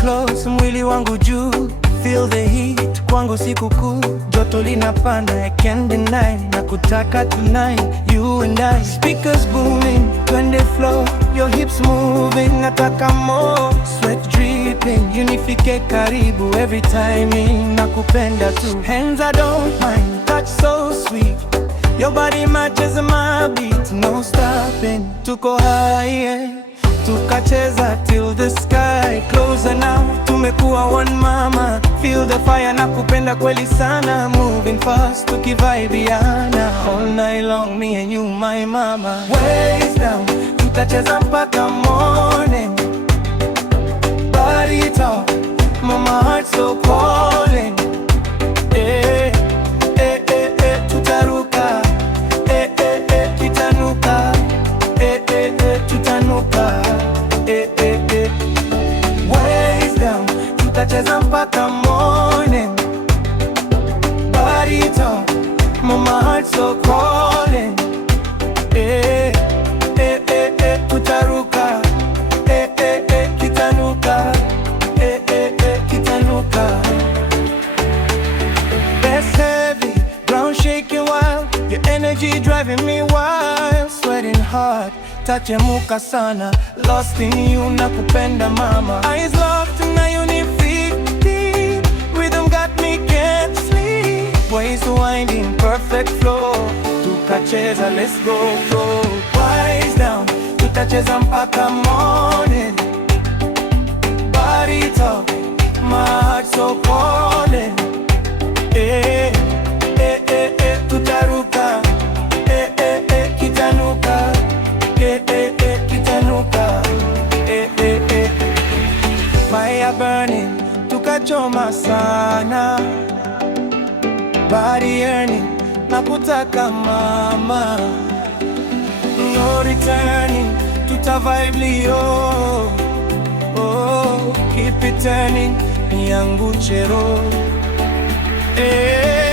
close, mwili wangu juu, feel the heat, kwangu siku kuu, joto linapanda, I can't deny, nakutaka tonight, you and I. Speakers booming, twende flow, your hips moving, nataka more, sweat dripping, unifike karibu, every timing, nakupenda tu. Hands I don't mind, touch so sweet, your body matches my beat, no stopping, tuko high, yeah. Tukacheza till the sky, closer now, tumekuwa one mama, feel the fire, nakupenda kweli sana, moving fast, tukivibiana, all night long, me and you my mama. Waist down, tutacheza mpaka morning, body talk, mama heart so calling, eh, eh, eh, eh, tutaruka, eh, eh, eh, kitanuka, eh, eh, eh, tutanuka, eh, eh, eh. Waist down, tutacheza mpaka morning, body talk, mama heart so calling, eh, eh, eh, eh, tutaruka, eh, eh, eh, kitanuka, eh, eh, eh, kitanuka. That's heavy, ground shaking wild, your energy driving me wild, sweating hard, tachemuka sana, lost in you, nakupenda mama. Eyes locked na unifiti, rhythm got me can't sleep, waist winding, perfect flow, tukacheza, let's go, go. Waist down, tutacheza mpaka morning, body talk, my heart so calling, eh, eh, eh, eh, tutaruka, eh, eh, eh, kitanuka, eh, eh, eh, kitanuka, eh, eh, eh. Fire burning, tukachoma sana, body yearning, nakutaka mama, no returning, tutavibe leo, oh, keep it turning, yangu chero, eh.